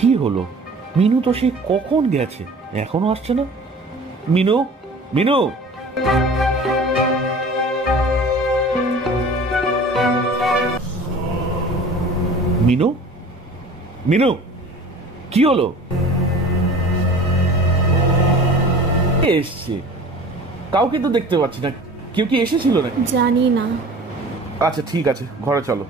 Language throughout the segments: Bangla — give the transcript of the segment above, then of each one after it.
কি হলো? মিনু তো সে কখন গেছে, এখনো আসছে না। মিনু, মিনু, মিনু, মিনু, কি হলো? এসছে? কাউকে তো দেখতে পাচ্ছি না। কেউ কি এসেছিল নাকি? জানি না। আচ্ছা ঠিক আছে, ঘরে চলো।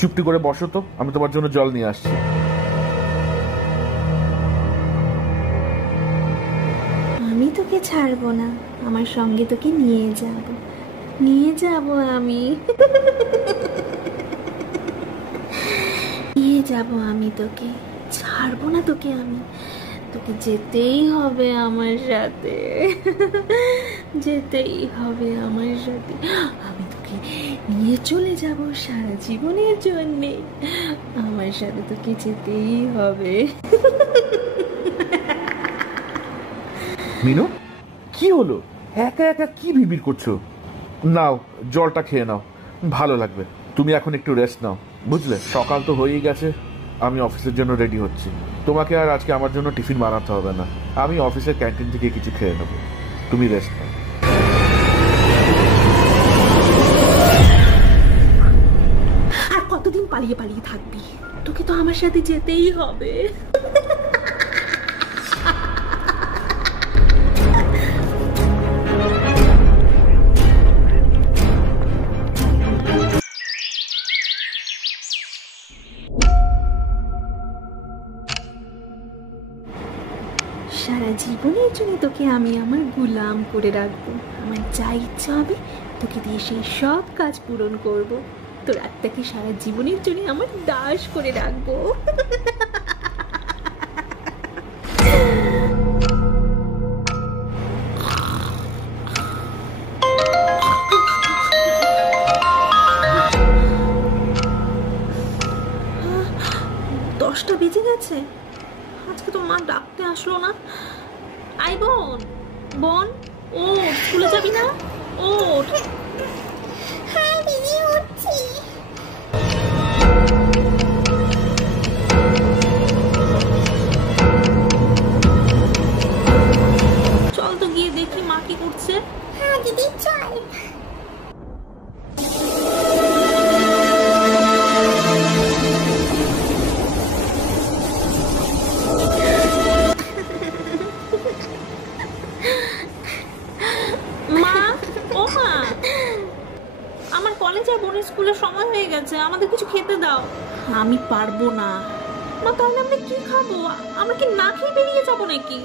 চুপটি করে বসো তো, আমি তোমার জন্য জল নিয়ে আসছি। আমি তোকে ছাড়বো না, আমার সঙ্গে তোকে নিয়ে যাব, নিয়ে যাব আমি, নিয়ে যাব আমি তোকে, ছাড়বো না তোকে আমি, তোকে যেতেই হবে আমার সাথে, যেতেই হবে আমার সাথে। আমি তোকে নিয়ে চলে যাব সারা জীবনের জন্যে, আমার সাথে তোকে যেতেই হবে। মিনু, কি হলো? একা একা কি ভিড় করছো? নাও, জলটা খেয়ে নাও, ভালো লাগবে। তুমি এখন একটু রেস্ট নাও, বুঝলে? সকাল তো হয়েই গেছে, আমি অফিসের জন্য রেডি হচ্ছি। তোমাকে আর আজকে আমার জন্য টিফিন বানাতে হবে না, আমি অফিসের ক্যান্টিন থেকে কিছু খেয়ে নেবো। তুমি রেস্ট নাও। আর কতদিন পালিয়ে পালিয়ে থাকবি? তোকে তো আমার সাথে যেতেই হবে। সারা জীবনের জন্য তোকে আমি আমার গোলাম করে রাখবো, আমার যা ইচ্ছা হবে তোকে দিয়ে সেই সব কাজ পূরণ করব, তোর আত্মাকে সারা জীবনের জন্য আমার দাস করে রাখবো। দশটা বেজে গেছে, আজকে তো মা ডাকতে আসলো না। আই বোন, বোন, ও স্কুলে যাবি না? ওঠ। হ্যাঁ দিদি, উঠছি। চল তো গিয়ে দেখি মা কি করছে। হ্যাঁ দিদি, চল। মা, ও মা, আমার কলেজ আর বোনের স্কুলের সময় হয়ে গেছে, আমাদের কিছু খেতে দাও। আমি পারবো না। মা, তাহলে আমরা কি খাবো? আমরা কি না খেয়ে বেরিয়ে যাবো নাকি?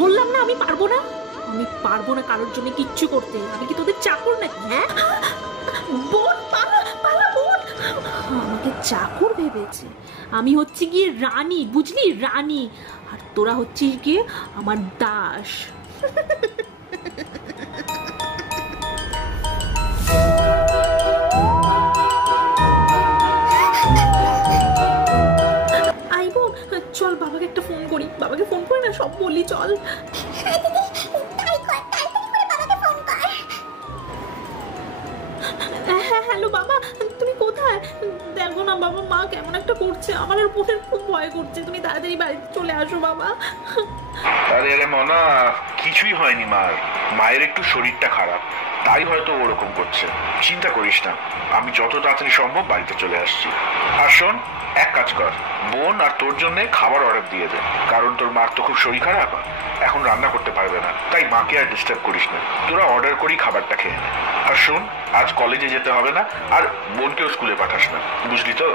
বললাম না আমি পারবো না, আমি পারবো না কারোর জন্য কিচ্ছু করতে। আমি কি তোদের চাকর নাকি? হ্যাঁ বোন, পালা পালা বোন। আমাকে চাকর ভেবেছে, আমি হচ্ছে গিয়ে রানী, বুঝলি? রানী। আর তোরা হচ্ছিস গিয়ে আমার দাস। আইবো, চল বাবাকে একটা ফোন করি, বাবাকে ফোন করে না সব বলি, চল। হ্যাঁ দিদি, তাই কর, তাড়াতাড়ি করে বাবাকে ফোন কর। হ্যাঁ হ্যালো বাবা, তুমি কোথায়? দেখো না বাবা, মা কেমন একটা করছে, আমার আর বোনের খুব ভয় করছে, তুমি তাড়াতাড়ি বাড়িতে চলে আসো বাবা। আরে আরে মনা, কিছুই হয়নি মার, মায়ের একটু শরীরটা খারাপ, তাই হয়তো ওরকম করছে। চিন্তা করিস না, আমি যত তাড়াতাড়ি সম্ভব বাড়িতে চলে আসছি। আর শোন, এক কাজ কর, বোন আর তোর জন্য খাবার অর্ডার দিয়ে দে, কারণ তোর মার তো খুব শরীর খারাপ, এখন রান্না করতে পারবে না, তাই মাকে আর ডিস্টার্ব করিস না, তোরা অর্ডার করি খাবারটা খেয়ে নে। আর শোন, আজ কলেজে যেতে হবে না, আর বোনকেও স্কুলে পাঠাস না, বুঝলি তো?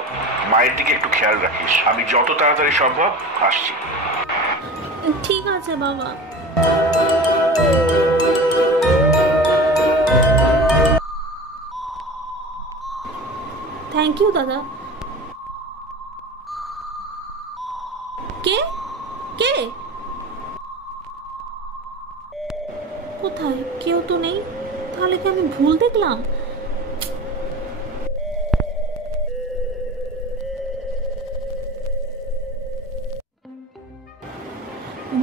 মায়ের দিকে একটু খেয়াল রাখিস, আমি যত তাড়াতাড়ি সম্ভব আসছি। ঠিক আছে বাবা। থ্যাংক ইউ দাদা। কে কে কোথায়? কেউ তো নেই, তাহলে কি আমি ভুল দেখলাম?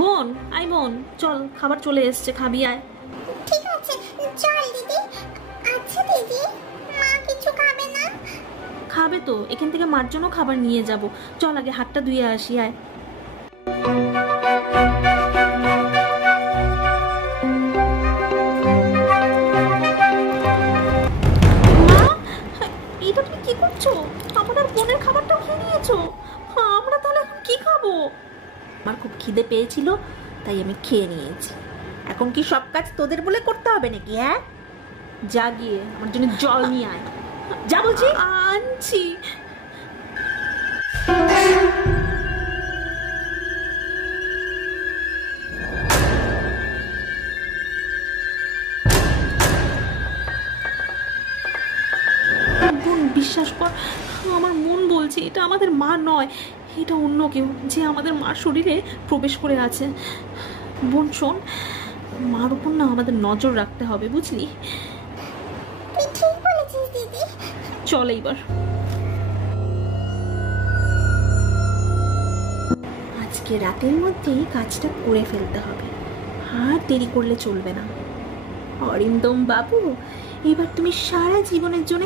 বোন, আই বোন, চল খাবার চলে এসছে, খাবি আয়। ঠিক আছে চল দিদি। আচ্ছা দিদি, মা কিছু খাবে না? খাবে তো, এখান থেকে মার জন্য খাবার নিয়ে যাব। চল আগে হাতটা ধুয়ে আসি, আয়। মা, এটা তুমি কি করছো? আমাদের বোনের খাবারটাও খেয়ে নিয়েছো। আমরা তাহলে এখন কি খাবো? আমার খুব খিদে পেয়েছিল, তাই আমি খেয়ে নিয়েছি। এখন কি সব কাজ তোদের বলে করতে হবে নাকি? হ্যাঁ, যা গিয়ে আমার জন্য জল নিয়ে আয়। যা বলছি। আনছি। বোন, বিশ্বাস কর, আমার মন বলছে এটা আমাদের মা নয়, এটা অন্য কেউ যে আমাদের মার শরীরে প্রবেশ করে আছে। বোন শোন, মার উপর না আমাদের নজর রাখতে হবে, বুঝলি? তুই ঠিক বলেছিস দিদি। চল এইবার। আজকে রাতের মধ্যেই কাজটা করে ফেলতে হবে, আর দেরি করলে চলবে না। অরিন্দম বাবু, এবার তুমি সারা জীবনের জন্য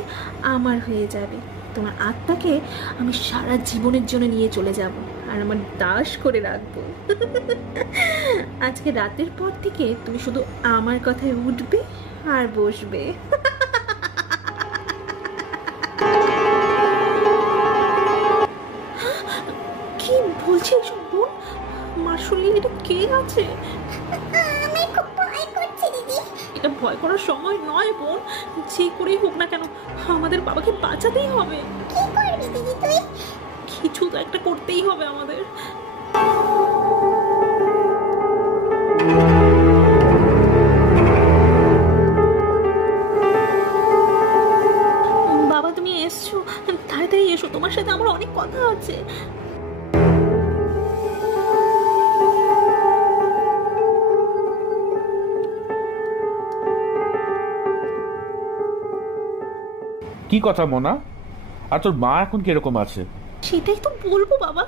আমার হয়ে যাবে। তোমার আত্মাকে আমি সারা জীবনের জন্য নিয়ে চলে যাব আর আমার দাস করে রাখবো। আজকে রাতের পর থেকে তুমি শুধু আমার কথায় উঠবে আর বসবে। কি বলছিস বোন? মার শরীরে এটা কে আছে? আমি খুব ভয় করছে দিদি। এটা ভয় করার সময় নয় বোন, যে করেই হোক না কেন আমাদের বাবাকে বাঁচাতেই হবে। কি করবি দিদি তুই? কিছু তো একটা করতেই হবে আমাদের। বাবা তুমি এসছো, তাড়াতাড়ি এসো, তোমার সাথে আমার অনেক কথা আছে। কি কথা মোনা? আর তোর মা এখন কিরকম আছে? সেটাই তো বলবো বাবা।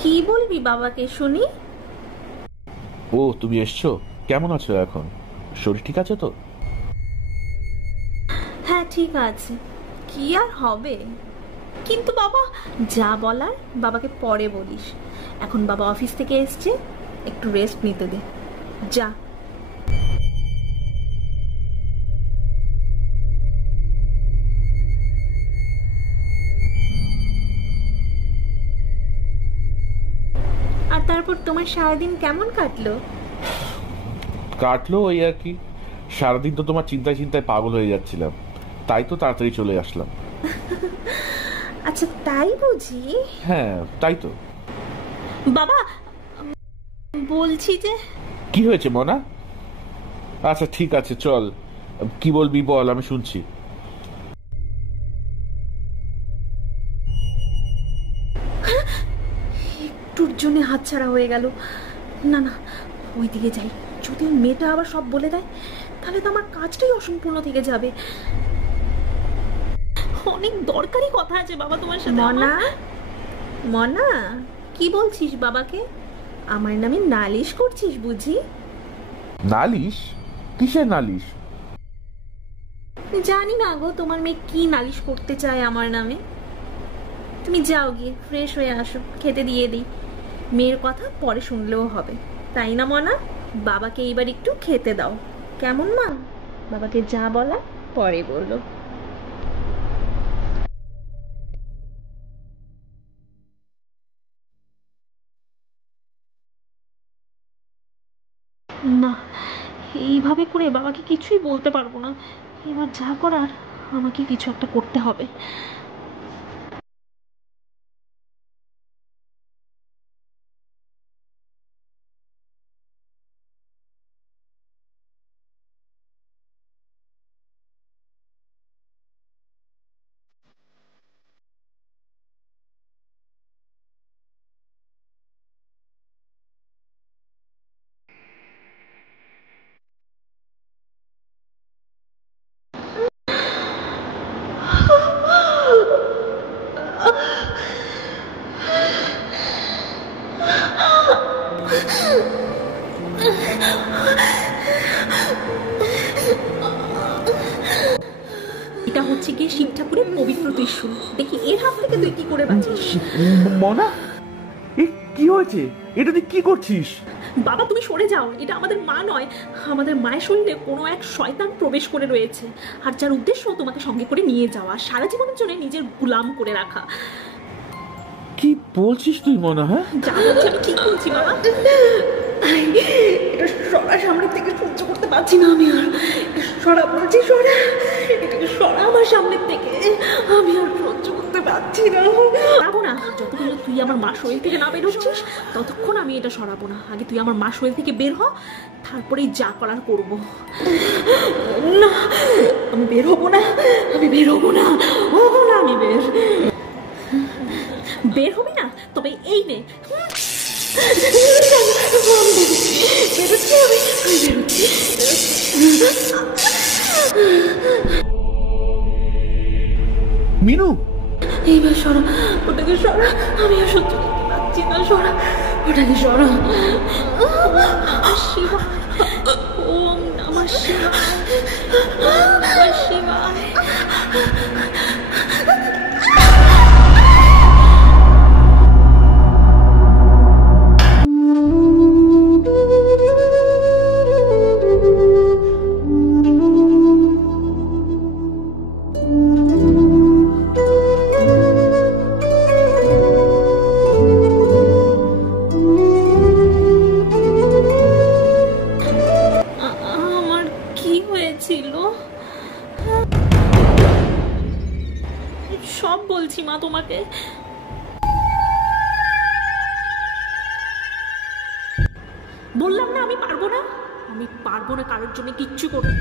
কি বলবি বাবাকে শুনি? ও, তুমি এসছো? কেমন আছো এখন? শরীর ঠিক আছে তো? হ্যাঁ ঠিক আছে, কি আর হবে। কিন্তু বাবা, যা বলার বাবাকে পরে বলিস। এখন বাবা অফিস থেকে এসছে, একটু রেস্ট নিতে দে, যা। আর তারপর তোমার সারাদিন কেমন কাটলো? কাটলো ওই আর কি। সারাদিন তো তোমার চিন্তায় চিন্তায় পাগল হয়ে যাচ্ছিলাম, তাই তো তাড়াতাড়ি চলে আসলাম। আচ্ছা তাই বুঝি? হ্যাঁ তাই তো। বাবা, বলছি যে কি হয়েছে মোনা? আচ্ছা ঠিক আছে চল, কি বলবি বল, আমি শুনছি। একটুর জন্য হাতছাড়া হয়ে গেল। না না, ওইদিকে যাই। যদি ওই মেয়েটা আবার সব বলে দেয়, তাহলে তো আমার কাজটাই অসম্পূর্ণ থেকে যাবে। অনেক দরকারি কথা আছে বাবা তোমার সাথে। মনা, মনা, কি বলছিস বাবাকে? আমার নামে নালিশ করছিস বুঝি? নালিশ? কিসের নালিশ? জানি না গো, তোমার মেয়ে কি নালিশ করতে চায় আমার নামে। তুমি যাও, গিয়ে ফ্রেশ হয়ে আসো, খেতে দিয়ে দিই। মেয়ের কথা পরে শুনলেও হবে, তাই না মনা? বাবাকে এইবার একটু খেতে দাও, কেমন মা? বাবাকে যা বলা পরে বললো। না, এইভাবে করে বাবাকে কিছুই বলতে পারবো না। এবার যা করার আমাকে কিছু একটা করতে হবে। হচ্ছে গিয়ে শিব ঠাকুরের পবিত্র ত্রিশূল। দেখি এর হাত থেকে তুই কি করে বাঁচিস। মনা, এ কি হয়েছে? এটা তুই কি করছিস? বাবা তুমি সরে যাও, এটা আমাদের মা নয়, আমাদের মায়ের শরীরে কোনো এক শয়তান প্রবেশ করে রয়েছে, আর যার উদ্দেশ্য তোমাকে সঙ্গে করে নিয়ে যাওয়া, সারা জীবনের জন্য নিজের গুলাম করে রাখা। কি বলছিস তুই মনা? হ্যাঁ, যা বলছি আমি ঠিক বলছি বাবা। এটা সরা, সামনে থেকে সহ্য করতে পারছি না আমি আর। সরা বলছি, সরা, এটাকে সরা আমার সামনের থেকে, আমি আর সহ্য করতে পারছি না। সরাবো না, যতক্ষণ তুই আমার মা শরীর থেকে না বেরোচ্ছিস ততক্ষণ আমি এটা সরাবো না। আগে তুই আমার মা শরীর থেকে বের হ, তারপরেই যা করার করবো। না, আমি বের হবো না, আমি বের হবো না, হবো না আমি বের হবি না? তবে এই নে, মিনু, এইবার সরা, ওটাকে সরা, আমি আর সহ্য করতে পারছি না। সরা, ওটাকে সরা। শিবায়, ওম নমঃ শিবায়, নমঃ শিবায়। সব বলছি মা তোমাকে। বললাম না আমি পারবো না, আমি পারবো না কারোর জন্য কিচ্ছু করতে।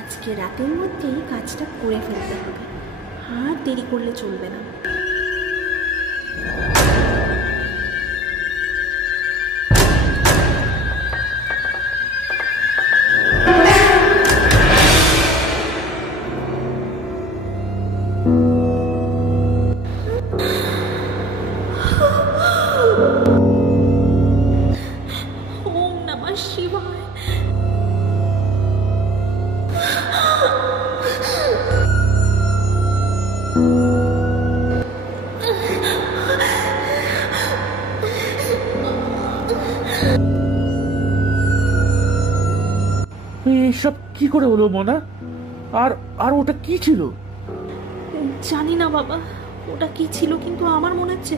আজকে রাতের মধ্যেই কাজটা করে ফেলতে হবে, আর দেরি করলে চলবে না। ওম নমঃ শিবায়। এইসব কি করে হলো মনা? আর আর ওটা কি ছিল? জানি না বাবা ওটা কি ছিল, কিন্তু আমার মনে হচ্ছে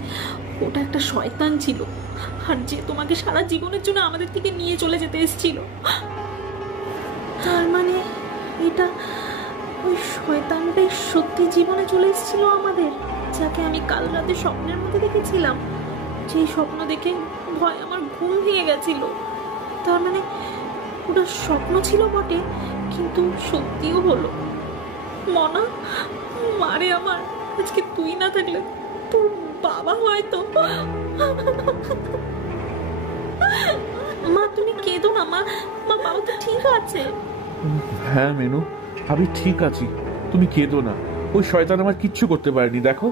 ওটা একটা শয়তান ছিল, আর যে তোমাকে সারা জীবনের জন্য আমাদের থেকে নিয়ে চলে যেতে এসেছিল। তার মানে এটা ওই শয়তানটাই সত্যি জীবনে চলে এসেছিল আমাদের, যাকে আমি কাল রাতে স্বপ্নের মধ্যে দেখেছিলাম। যেই স্বপ্ন দেখে ভয় আমার ঘুম ভেঙে গেছিল। তার মানে ওটা স্বপ্ন ছিল বটে, কিন্তু সত্যিও হলো। মনা, মারে আমার, আজকে তুই না থাকলে তোর বাবা হয়তো। মা তুমি কেঁদো না মা, মা বাবা তো ঠিক আছে। হ্যাঁ মিনু, আমি ঠিক আছি, তুমি কেঁদো না। ওই শয়তান আমার কিচ্ছু করতে পারেনি, দেখো।